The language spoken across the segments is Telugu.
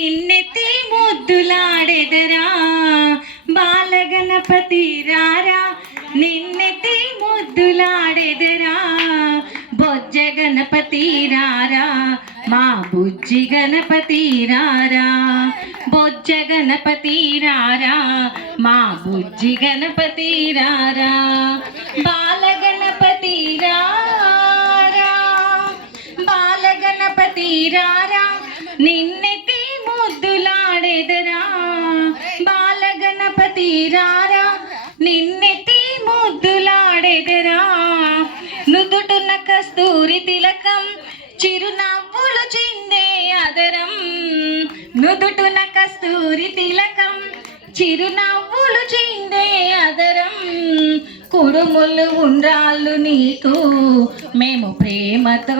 నిన్నెత్తి ముద్దులాడెదరా బాలగణపతి రారా, నిన్నెత్తి ముద్దులాడెదరా బొజ్జ గణపతి రారా, మా బుజ్జి గణపతి రారా, బొజ్జ గణపతి రారా, మా బుజ్జి గణపతి రారా, బాలగణపతి రారా, బాలగణపతి రారా, నిన్నెత్తి ముద్దులాడెదరా బాలగణపతి రారా, నిన్నెత్తి ముద్దులాడెదరా, నుదుటున కస్తూరి తిలకం చిరునవ్వులు చిందే అదరం, నుదుటున కస్తూరి తిలకం చిరునవ్వులు చిందే అదరం, కుడుములు ఉండ్రాళ్ళు నీకు మేము ప్రేమతో,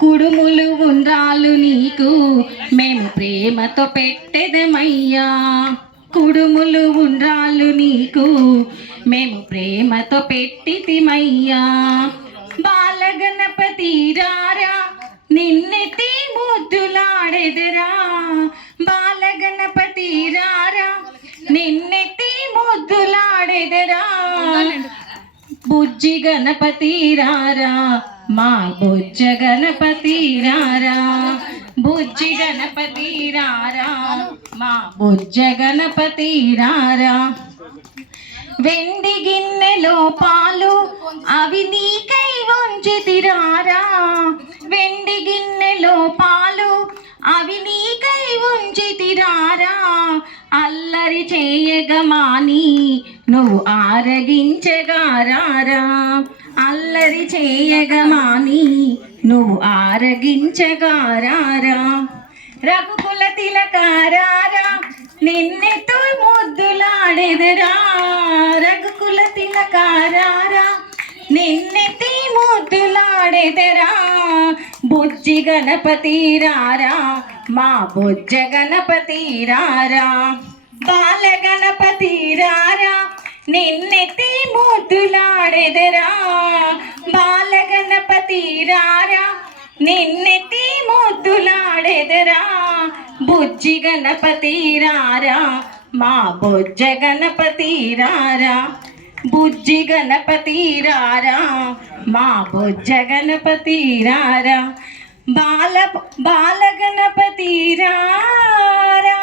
కుడుములు ఉండ్రాళ్ళు నీకు మేము ప్రేమతో పెట్టెదమయ్యా, కుడుములు ఉండ్రాళ్ళు నీకు మేము ప్రేమతో పెట్టితిమయ్యా, బాలగణపతి రారా, నిన్నెత్తి ముద్దులాడెదరా బాలగణపతి రారా, నిన్నెత్తి ముద్దులాడెదరా, బుజ్జి గణపతి రారా, మా బుజ్జ గణపతి రారా, బుజ్జి గణపతి రారా, మా బుజ్జ గణపతి రారా, వెండి గిన్నెలో పాలు అవి నీకై ఉంచితిరారా, వెండి గిన్నెలో పాలు అవి నీకై ఉంచితిరారా, అల్లరి చేయగమాని నువ్వు ఆరగించగారారా, అల్లరి చేయగమాని నువ్వు ఆరగించగారారా, రఘుకుల తిలకారారా, నిన్నెతో ముద్దులాడెదరా రఘుకుల తిలకారారా, నిన్నెత్తి ముద్దులాడెదరా, బుజ్జి గణపతి రారా, మా బుజ్జ గణపతి రారా, బాలగణపతి రారా, నిన్నెత్తి ముద్దులాడెదరా బాలగణపతి రారా, నిన్నెత్తి ముద్దులాడెదరా, బుజ్జి గణపతి రారా, మా బుజ్జ గణపతి రారా, బుజ్జి గణపతి రారా, మా బుజ్జ గణపతి రారా, బాలగణపతి రారా.